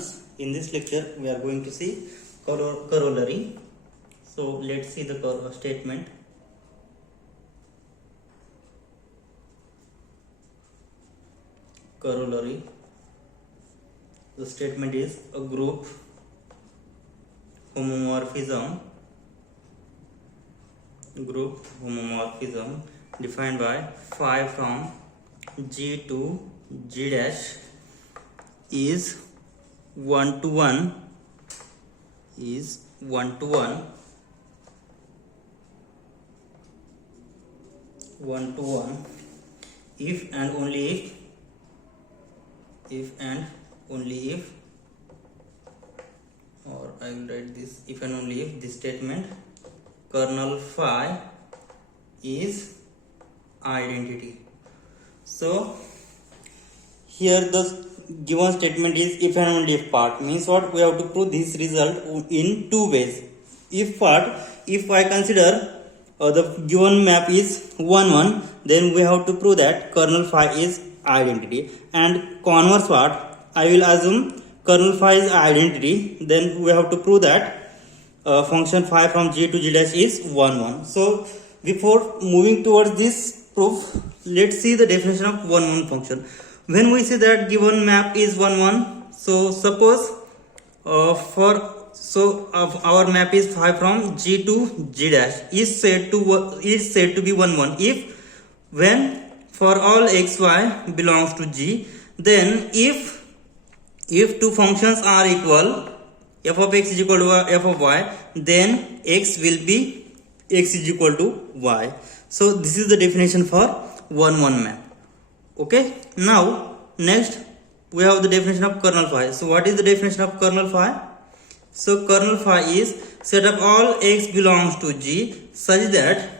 students, in this lecture we are going to see corollary. So let's see the statement. Corollary. The statement is a group homomorphism defined by phi from G to G dash is 1 to 1 if and only if or I will write this if and only if this statement kernel phi is identity. So here the given statement is if and only if part, means what, we have to prove this result in two ways. If part, if I consider the given map is 1 1, then we have to prove that kernel phi is identity, and converse part, I will assume kernel phi is identity, then we have to prove that function phi from G to G dash is 1 1. So before moving towards this proof, let's see the definition of 1 1 function. When we say that given map is 1 1, so suppose our map is phi from G to G dash is said to be 1 1 if when for all x y belongs to G, then if two functions are equal, f of x is equal to f of y, then x will be x is equal to y. So this is the definition for 1 1 map. Okay, now next we have the definition of kernel phi. So what is the definition of kernel phi? So kernel phi is set of all x belongs to G such that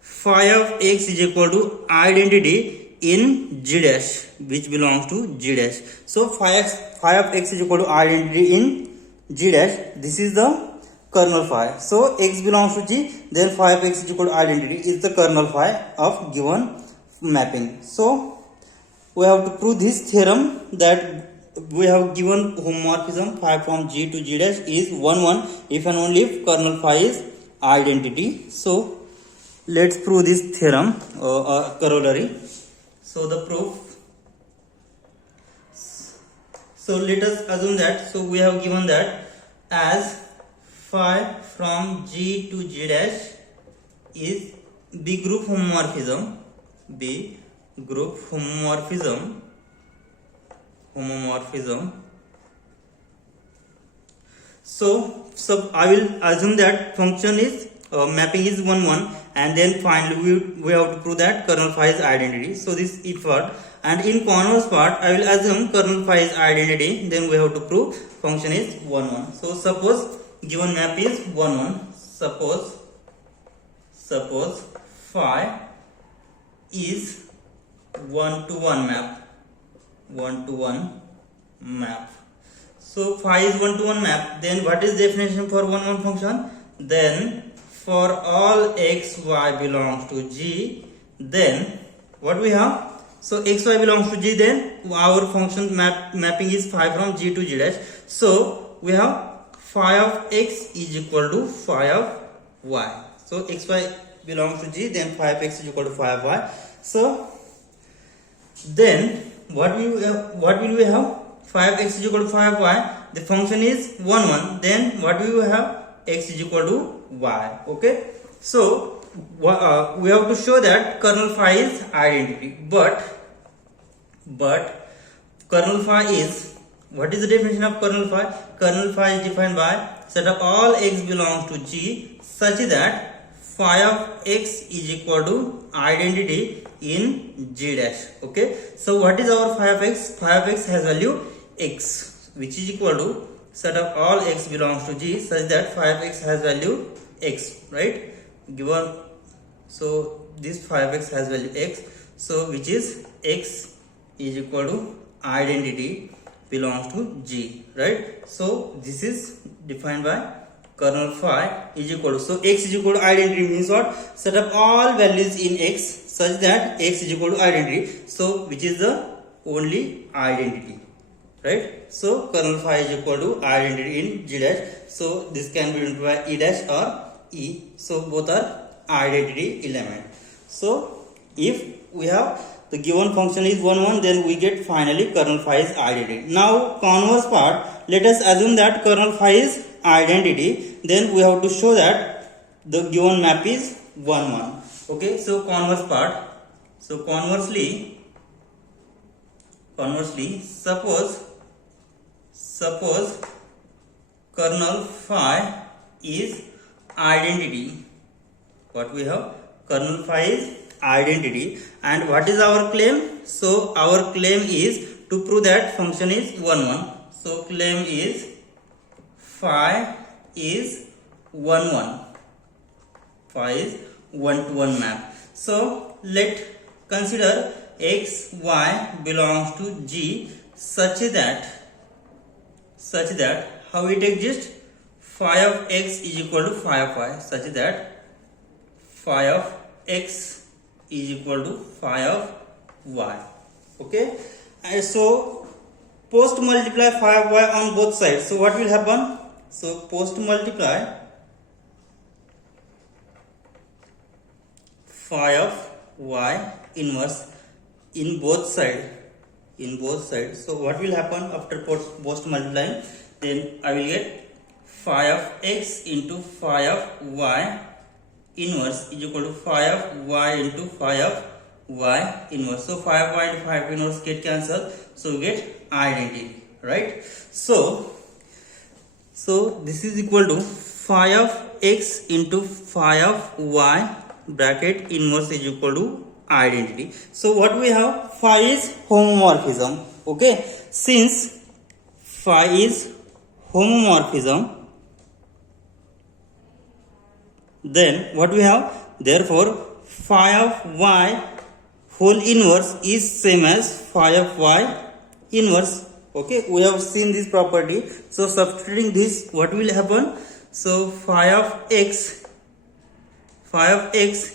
phi of x is equal to identity in G dash which belongs to G dash. So phi of x is equal to identity in G dash. This is the kernel phi. So x belongs to G, then phi of x is equal to identity is the kernel phi of given mapping. So we have to prove this theorem that we have given homomorphism phi from G to G dash is 1 1 if and only if kernel phi is identity. So let's prove this theorem corollary. So the proof. So let us assume that, so we have given that as phi from G to G dash is B group homomorphism. So I will assume that function is mapping is 1 1, and then finally we have to prove that kernel phi is identity. So this if part, and in converse part I will assume kernel phi is identity, then we have to prove function is 1 1. So suppose given map is 1 1, suppose phi is 1 to 1 map. So phi is 1 to 1 map, then what is the definition for 1 1 function? Then for all x y belongs to G, then what we have? So x y belongs to G, then our function mapping is phi from G to G dash. So we have phi of x is equal to phi of y. So x y belongs to G, then phi of x is equal to phi of y. So then what will we have? Phi of x is equal to phi of y. The function is 1 1. Then what will we have? X is equal to y. Okay. So we have to show that kernel phi is identity. But kernel phi is, what is the definition of kernel phi? Kernel phi is defined by set of all x belongs to G such that phi of x is equal to identity in G dash. Okay. So what is our phi of x? Phi of x has value x, which is equal to set of all x belongs to G such that phi of x has value x, right? Given, so this phi of x has value x, so which is x is equal to identity belongs to G, right? So this is defined by kernel phi is equal to, so x is equal to identity means what? Set up all values in x such that x is equal to identity, so which is the only identity, right? So kernel phi is equal to identity in G dash. So this can be written by E dash or E. So both are identity element. So if we have the given function is 1 1, then we get finally kernel phi is identity. Now converse part, let us assume that kernel phi is identity, then we have to show that the given map is 1 1. Okay, so converse part. So conversely, suppose kernel phi is identity. What we have? Kernel phi is identity. And what is our claim? So our claim is to prove that function is 1 1. So claim is phi is 1 1. Phi is 1 to 1 map. So let consider x y belongs to G such that how it exists, phi of x is equal to phi of y, such that phi of x is equal to phi of y. Okay, and so post multiply phi of y on both sides. So what will happen? So post multiply phi of y inverse in both sides. So what will happen after post multiplying? Then I will get phi of x into phi of y inverse is equal to phi of y into phi of y inverse. So phi of y into phi of inverse get cancelled. So we get identity, right? So this is equal to phi of x into phi of y bracket inverse is equal to identity. So what we have? Phi is homomorphism. Okay, since phi is homomorphism, then what we have? Therefore phi of y whole inverse is same as phi of y inverse. Okay, we have seen this property. So substituting this, what will happen? So phi of x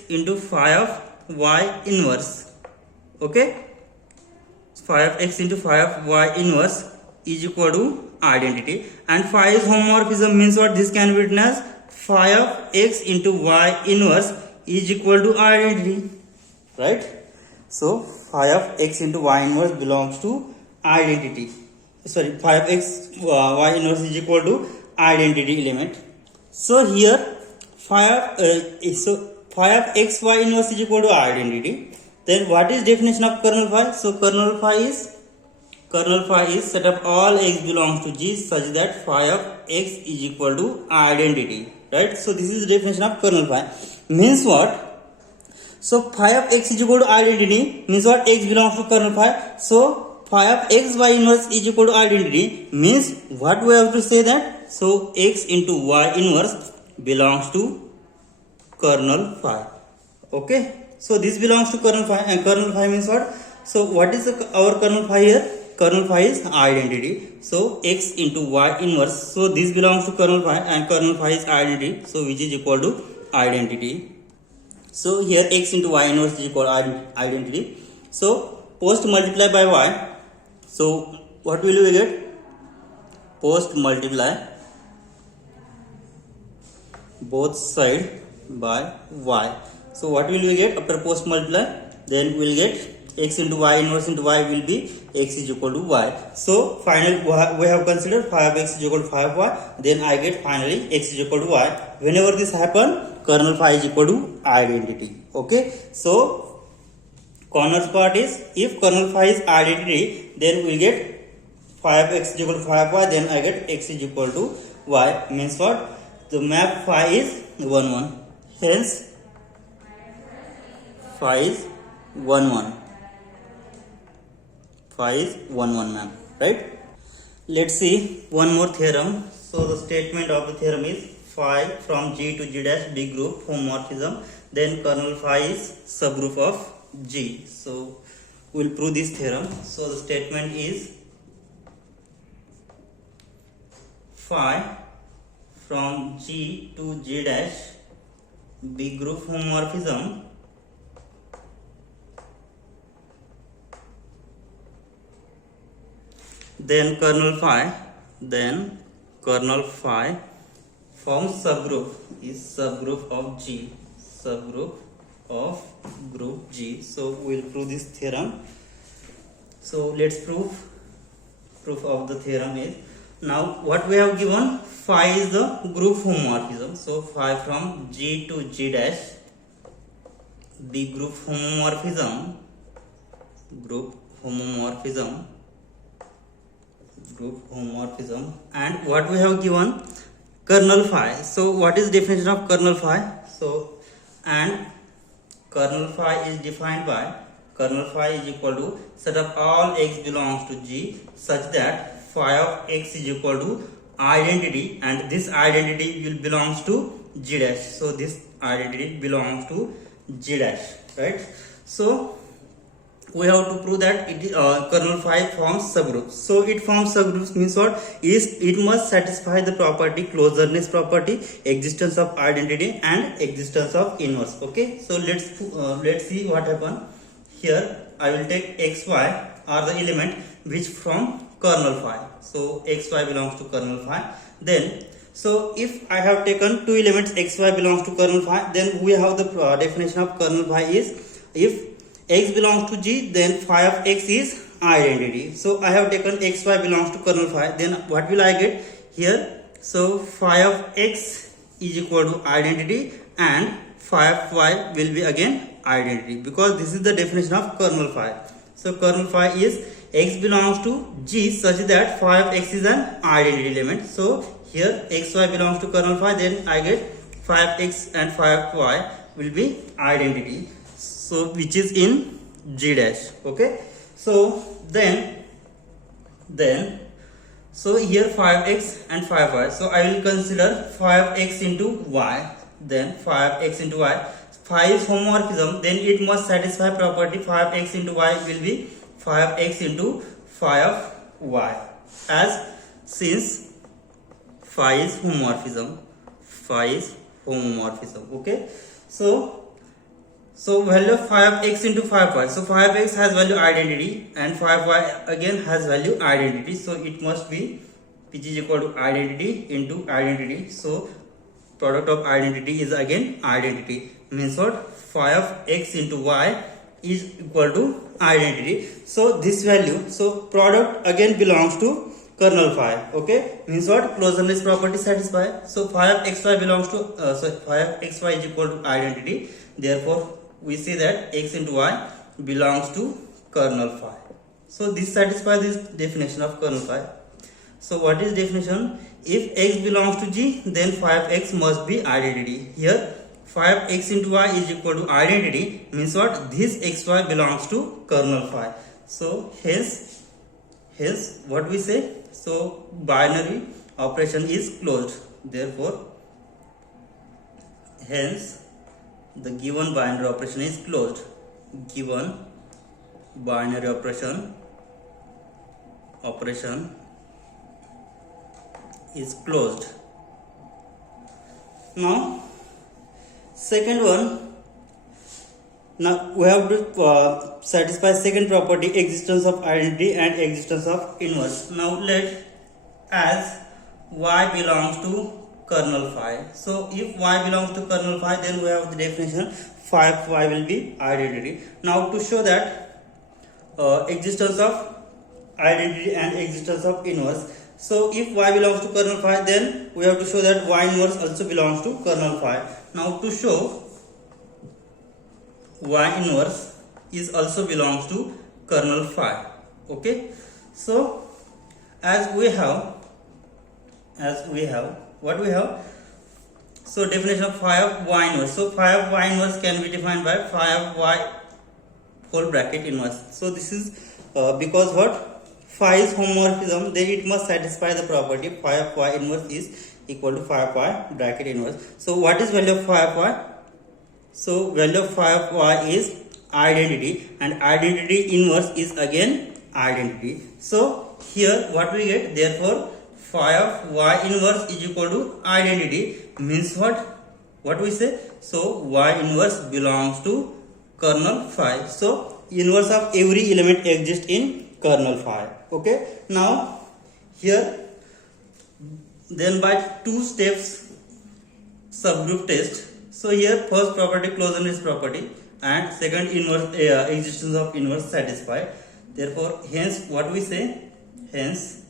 into phi of y inverse. Okay, phi of x into phi of y inverse is equal to identity. And phi is homomorphism means what? This can be written as phi of x into y inverse is equal to identity, right? So phi of x into y inverse belongs to identity. Sorry, phi of x y inverse is equal to identity element. So here phi of x y inverse is equal to identity. Then what is definition of kernel phi? So kernel phi is set up all x belongs to G such that phi of x is equal to identity, right? So this is the definition of kernel phi. Means what? So phi of x is equal to identity means what? X belongs to kernel phi. So phi of x y inverse is equal to identity means what we have to say that? So x into y inverse belongs to kernel phi. Okay, so this belongs to kernel phi, and kernel phi means what? So what is our kernel phi here? Kernel phi is identity. So x into y inverse. So this belongs to kernel phi, and kernel phi is identity. So which is equal to identity. So here x into y inverse is equal to identity. So post multiply by y. So what will we get? Post multiply both side by y. So what will we get after post multiply? Then we will get x into y inverse into y will be x is equal to y. So finally we have considered phi of x is equal to phi of y. Then I get finally x is equal to y. Whenever this happen, kernel phi is equal to identity. Okay, so corner part is if kernel phi is identity, then we get phi of x is equal to phi of y. Then I get x is equal to y. Means what? The map phi is 1 1. Hence phi is 1 1. Phi is 1 1 map, right? Let's see one more theorem. So the statement of the theorem is phi from G to G dash big group homomorphism. Then kernel phi is subgroup of G. So we'll prove this theorem. So the statement is phi from G to G dash big group homomorphism then kernel phi, then kernel phi forms subgroup is subgroup of G, subgroup of group G. So we will prove this theorem. So let's proof of the theorem is, now what we have given, phi is the group homomorphism. So phi from G to G dash, the group homomorphism, and what we have given, kernel phi. So what is definition of kernel phi? So, and kernel phi is defined by, kernel phi is equal to set of all x belongs to G such that phi of x is equal to identity, and this identity will belongs to G dash. So this identity belongs to G dash, right? So we have to prove that kernel phi forms subgroups. So it forms subgroups means what is, it must satisfy the property, closeness property, existence of identity and existence of inverse. Okay, so let's see what happen. Here I will take xy are the element which from kernel phi. So xy belongs to kernel phi. Then so if I have taken two elements xy belongs to kernel phi, then we have the definition of kernel phi is, if x belongs to G, then phi of x is identity. So I have taken xy belongs to kernel phi, then what will I get here? So phi of x is equal to identity and phi of y will be again identity, because this is the definition of kernel phi. So kernel phi is x belongs to G such that phi of x is an identity element. So here xy belongs to kernel phi, then I get phi of x and phi of y will be identity, so which is in G dash. Okay, so then so here phi of x and phi of y, so I will consider phi of x into y, then phi of x into y. Phi is homomorphism, then it must satisfy property phi of x into y will be phi of x into phi of y, as since phi is homomorphism. Okay, so value of phi of x into phi of y. So phi of x has value identity and phi of y again has value identity. So it must be which is equal to identity into identity. So product of identity is again identity. Means what? Phi of x into y is equal to identity. So this value, so product again belongs to kernel phi. Okay, means what? Closeness property satisfy. So phi of xy belongs to phi of xy is equal to identity. Therefore we see that x into y belongs to kernel phi. So this satisfies this definition of kernel phi. So what is definition? If x belongs to G, then phi of x must be identity. Here phi of x into y is equal to identity, means what? This xy belongs to kernel phi. So hence what we say? So binary operation is closed. Therefore hence the given binary operation is closed. Given binary operation is closed. Now second one, now we have to satisfy second property, existence of identity and existence of inverse. Now let as y belongs to kernel phi. So if y belongs to kernel phi, then we have the definition phi of y will be identity. Now to show that existence of identity and existence of inverse, so if y belongs to kernel phi, then we have to show that y inverse also belongs to kernel phi. Now to show y inverse is also belongs to kernel phi. Okay, so as we have what we have, so definition of phi of y inverse. So phi of y inverse can be defined by phi of y whole bracket inverse. So this is because what? Phi is homomorphism, then it must satisfy the property phi of y inverse is equal to phi of y bracket inverse. So what is value of phi of y? So value of phi of y is identity, and identity inverse is again identity. So here what we get? Therefore phi of y inverse is equal to identity, means what we say? So y inverse belongs to kernel phi. So inverse of every element exists in kernel phi. Okay, now here then by two steps subgroup test. So here first property closeness property and second inverse existence of inverse satisfied. Therefore hence what we say, hence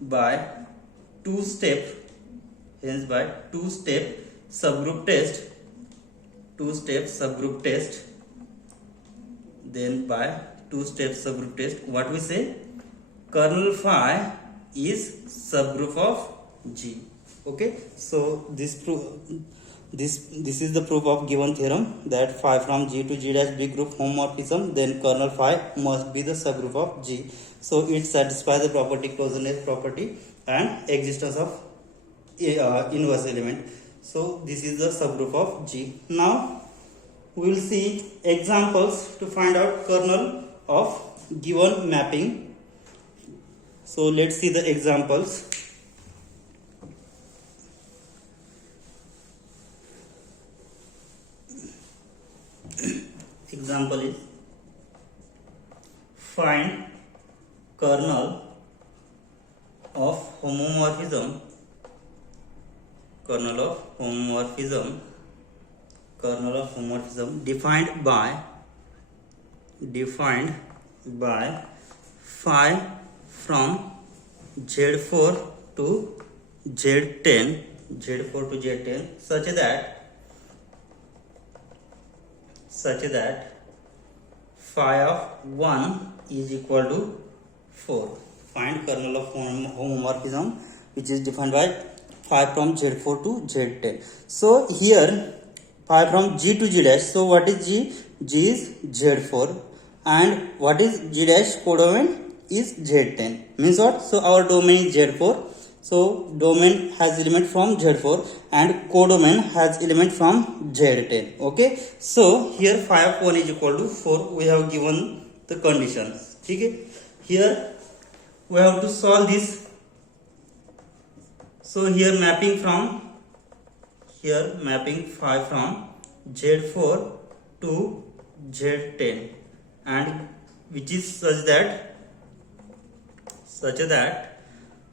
by two step subgroup test, then by two step subgroup test what we say, kernel phi is subgroup of G. Okay, so this is the proof of given theorem that phi from G to G dash B group homomorphism, then kernel phi must be the subgroup of G. So it satisfies the property closeness property and existence of inverse element. So this is the subgroup of G. Now we will see examples to find out kernel of given mapping. So let's see the examples. Example is, find kernel of homomorphism defined by phi from Z4 to Z10 such that phi of 1 is equal to 4. Find kernel of homomorphism which is defined by phi from Z4 to Z10. So here phi from G to G dash. So what is G? G is Z4 and what is G dash codomain is Z10. Means what? So our domain is Z4. So domain has element from Z4 and codomain has element from Z10. Okay. So here phi of 1 is equal to 4. We have given the conditions. Okay. Here we have to solve this. So here mapping phi from Z4 to Z10 and which is such that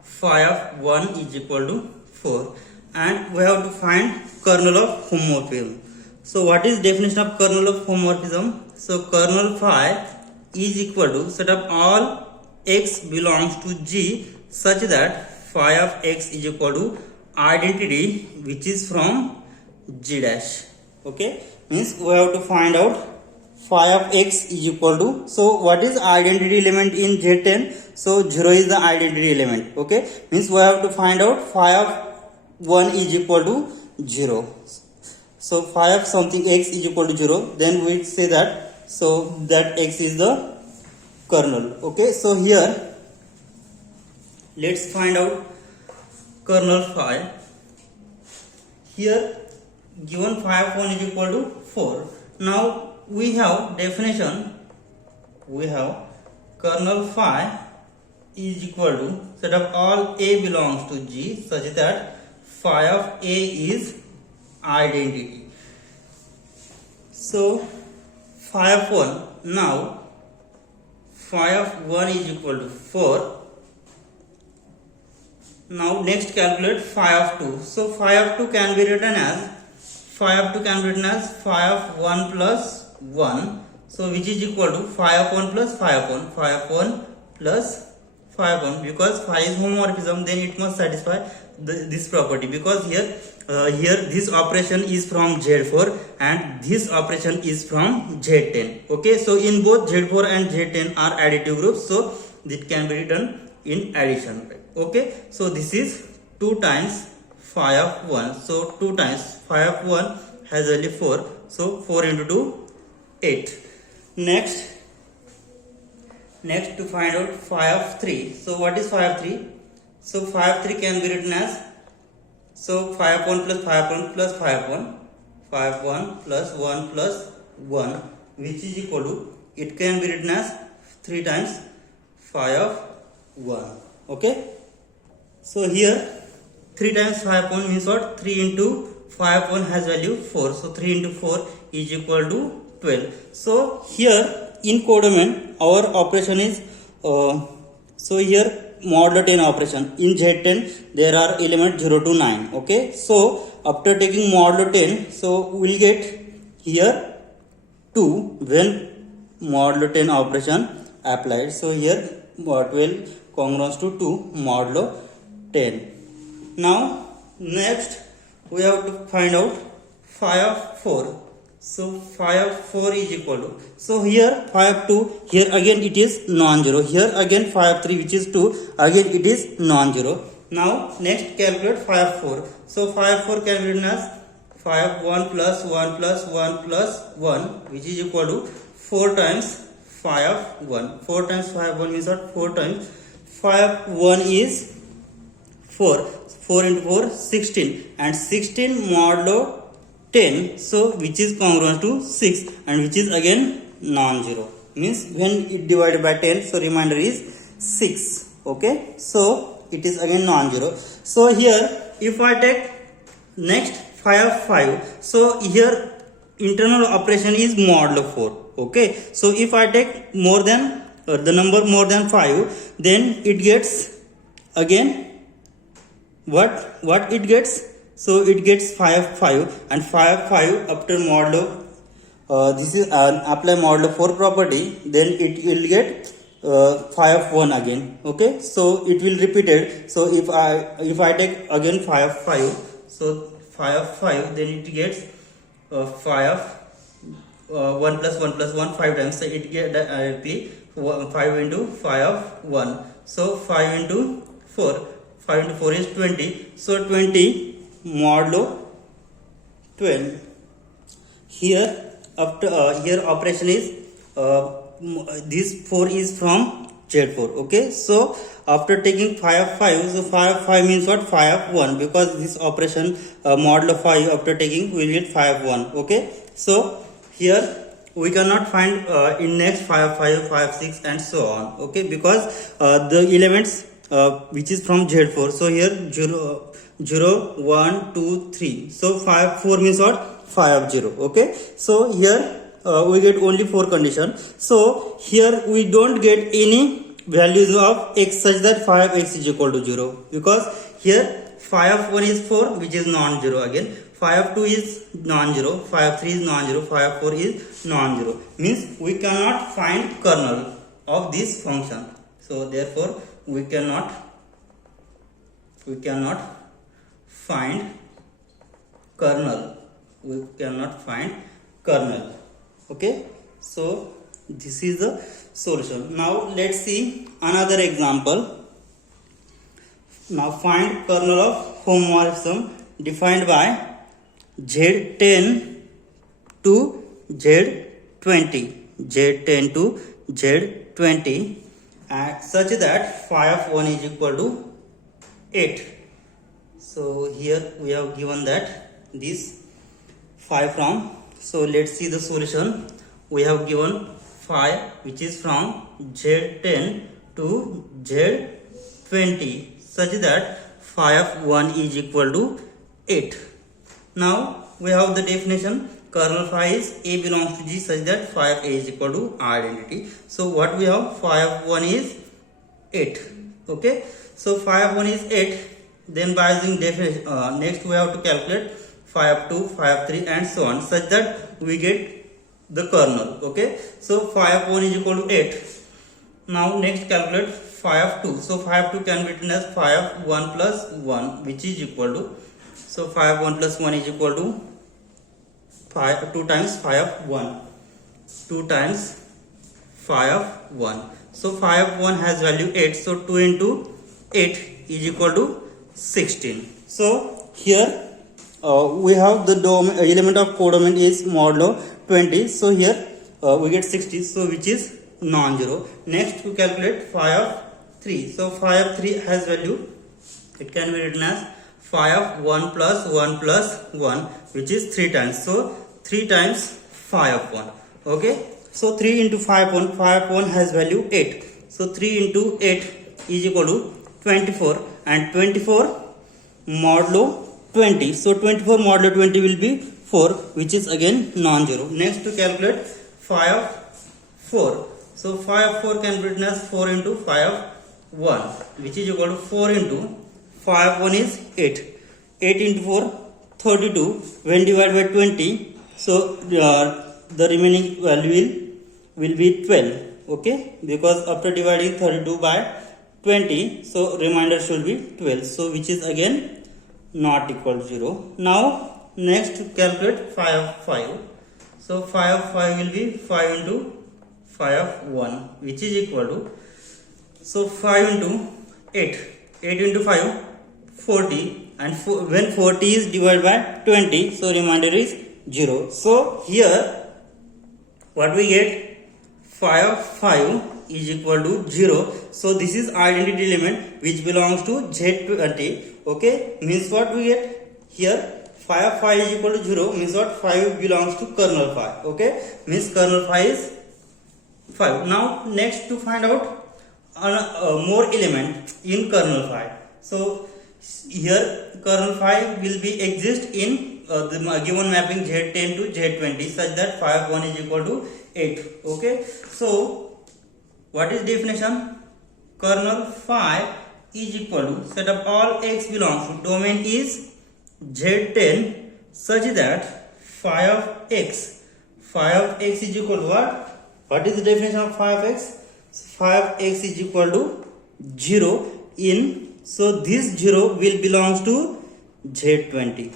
phi of 1 is equal to 4 and we have to find kernel of homomorphism. So what is definition of kernel of homomorphism? So kernel phi is equal to set up all x belongs to G such that phi of x is equal to identity which is from G dash. Okay, means we have to find out phi of x is equal to, so what is identity element in Z10? So 0 is the identity element. Okay, means we have to find out phi of 1 is equal to 0. So phi of something x is equal to 0, then we say that, so that x is the kernel. Okay, so here let's find out kernel phi. Here given phi of 1 is equal to 4. Now we have definition, kernel phi is equal to set up all a belongs to G such that phi of a is identity. So phi of 1, now phi of 1 is equal to 4. Now next calculate phi of 2. So phi of 2 can be written as phi of 1 plus 1. So which is equal to phi of 1 plus phi of 1. Phi of 1 plus phi of 1. Because phi is homomorphism, then it must satisfy this property. Because here this operation is from Z4 and this operation is from Z10. Okay, so in both Z4 and Z10 are additive groups, so it can be written in addition. Okay, so this is 2 times phi of 1. So 2 times phi of 1 has value 4. So 4 into 2, 8. Next to find out phi of 3. So what is phi of 3? So phi of 3 can be written as, so phi of 1 plus phi of 1 plus phi of 1. Phi of 1 plus 1 plus 1 which is equal to, it can be written as 3 times phi of 1. Okay. So here 3 times phi of 1 means what? 3 into phi of 1 has value 4. So 3 into 4 is equal to 12. So here in codomain our operation is so here modulo 10 operation in Z10 there are elements 0 to 9. Okay, so after taking modulo 10, so we'll get here 2 when modulo 10 operation applied. So here 12 congruence to 2 modulo 10. Now next we have to find out phi of 4. So phi of 4 is equal to, so here phi of 2, here again it is non-zero, here again phi of 3 which is 2, again it is non-zero. Now next calculate phi of 4. So phi of 4 can be written as phi of 1 plus 1 plus 1 plus 1 which is equal to 4 times phi of 1. 4 times phi of 1 means what? 4 times phi of 1 is 4. 4 into 4 16, and 16 modulo 10, so which is congruent to 6 and which is again non-zero, means when it divided by 10, so remainder is 6. Okay, so it is again non-zero. So here if I take next phi of 5, so here internal operation is modulo 4. Okay, so if I take more than the number more than 5, then it gets again what it gets. So it gets phi of 5, and phi of 5 after modulo this is apply modulo 4 property, then it will get phi of 1 again. Okay, so it will repeat it. So if I take again phi of 5, so phi of 5, then it gets phi of 1 plus 1 plus 1 5 times, so it get directly 5 into phi of 1. So 5 into 4, 5 into 4 is 20, so 20 modulo 12. Here after here operation is this 4 is from Z4. Okay, so after taking phi of 5, so phi of 5 means what? Phi of 1, because this operation modulo 5 after taking we will get phi of 1. Okay, so here we cannot find in next phi of 5, phi of 6 and so on. Okay, because the elements which is from Z4, so here 0 1 2 3, so phi of 4 means what? Phi of 0. Okay, so here we get only 4 condition. So here we don't get any values of x such that phi of x is equal to 0, because here phi of 1 is 4 which is non-zero again, phi of 2 is non-zero, phi of 3 is non-zero, phi of 4 is non-zero, means we cannot find kernel of this function. So therefore we cannot find kernel. Okay, so this is the solution. Now let's see another example. Now find kernel of homomorphism defined by Z10 to Z20, Z10 to Z20, such that phi of 1 is equal to 8. So here we have given that this phi from, so let's see the solution. We have given phi which is from Z10 to Z20 such that phi of 1 is equal to 8. Now we have the definition. Kernel phi is A belongs to G such that phi of A is equal to identity. So what we have? Phi of 1 is 8. Okay, so phi of 1 is 8. Then by using definition, next we have to calculate phi of 2, phi of 3 and so on, such that we get the kernel. Okay, so phi of 1 is equal to 8. Now next calculate phi of 2. So phi of 2 can be written as phi of 1 plus 1 which is equal to, so phi of 1 plus 1 is equal to 2 times phi of 1, 2 times phi of 1. So phi of 1 has value 8, so 2 into 8 is equal to 16. So here we have the element of codomain is modulo 20, so here we get 60, so which is non-zero. Next we calculate phi of 3. So phi of 3 has value, it can be written as phi of 1 plus 1 plus 1 which is 3 times, so 3 times phi of 1. Okay, so 3 into phi of 1 has value 8, so 3 into 8 is equal to 24, and 24 modulo 20, so 24 modulo 20 will be 4 which is again non-zero. Next to calculate phi of 4. So phi of 4 can be written as 4 into phi of 1, which is equal to 4 into phi of 1 is 8. 8 into 4, 32. When divided by 20, so the remaining value will be 12. Okay, because after dividing 32 by 20, so remainder should be 12. So which is again not equal to 0. Now next calculate phi of 5. So phi of 5 will be 5 into phi of 1, which is equal to, so 5 into 8. 8 into 5, 40, and when 40 is divided by 20, so remainder is 0. So here what we get, phi of 5 is equal to 0. So this is identity element which belongs to Z20. Okay, means what we get here, phi of 5 is equal to 0, means what, 5 belongs to kernel phi. Okay, means kernel phi is 5. Now next to find out more element in kernel phi. So here kernel phi will be exist in the given mapping Z10 to Z20 such that phi of 1 is equal to 8. Okay, so what is definition? Kernel phi is equal to, set up all x belongs to, domain is Z10 such that phi of x is equal to what? What is the definition of phi of x? Phi of x is equal to 0 in, so this 0 will belongs to Z20.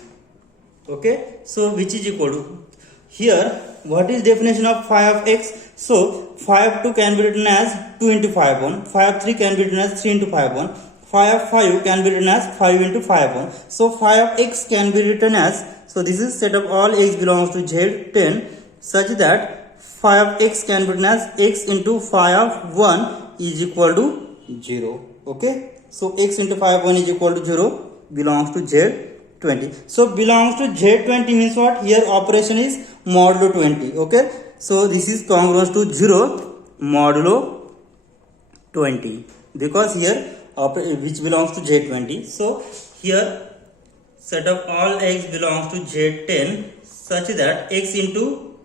Okay, so which is equal to, here what is definition of phi of x? So phi of 2 can be written as 2 into phi of 1, phi of 3 can be written as 3 into phi of 1, phi of 5 can be written as 5 into phi of 1. So phi of x can be written as, so this is set of all x belongs to Z10 such that phi of x can be written as x into phi of 1 is equal to 0. Okay, so x into phi of 1 is equal to 0 belongs to Z20. So belongs to Z20 means what? Here operation is modulo 20. Okay, so this is congruous to 0 modulo 20 because here which belongs to Z20. So here set of all x belongs to Z10 such that x into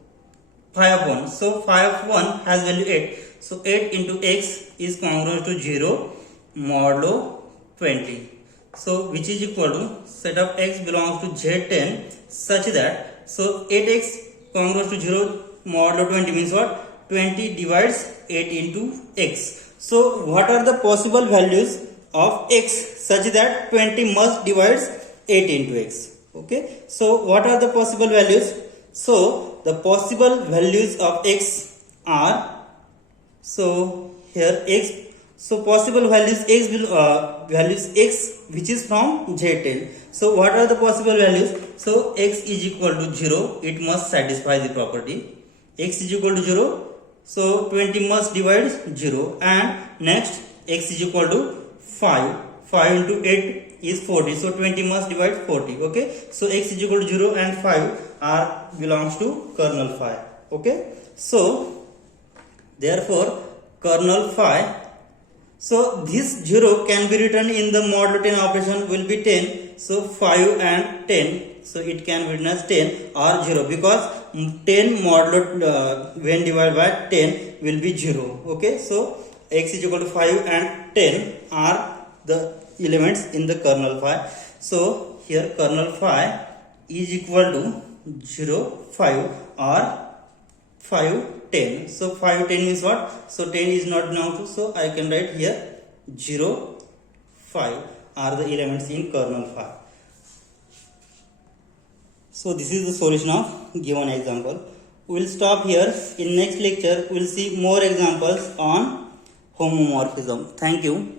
phi of 1. So phi of 1 has value 8. So 8 into x is congruous to 0 modulo 20. So which is equal to, set of x belongs to Z10 such that, so 8x congruous to 0 modulo 20 means what? 20 divides 8 into x. So what are the possible values of x such that 20 must divides 8 into x? Okay, so what are the possible values? So the possible values of x are, so here x, so possible values x will values x which is from Z10. So what are the possible values? So x is equal to 0, it must satisfy the property. X is equal to 0, so 20 must divide 0, and next x is equal to 5. 5 into 8 is 40, so 20 must divide 40. Okay, so x is equal to 0 and 5 are belongs to kernel phi. Okay, so therefore kernel phi, so this 0 can be written in the modulo 10 operation will be 10. So 5 and 10, so it can be written as 10 or 0 because 10 modulo when divided by 10 will be 0. Okay, so x is equal to 5 and 10 are the elements in the kernel phi. So here kernel phi is equal to 0, 5 or 5, 10. So 5, 10 means what? So 10 is not belong to, so I can write here 0, 5 are the elements in kernel phi. So this is the solution of given example. We will stop here. In next lecture we will see more examples on homomorphism. Thank you.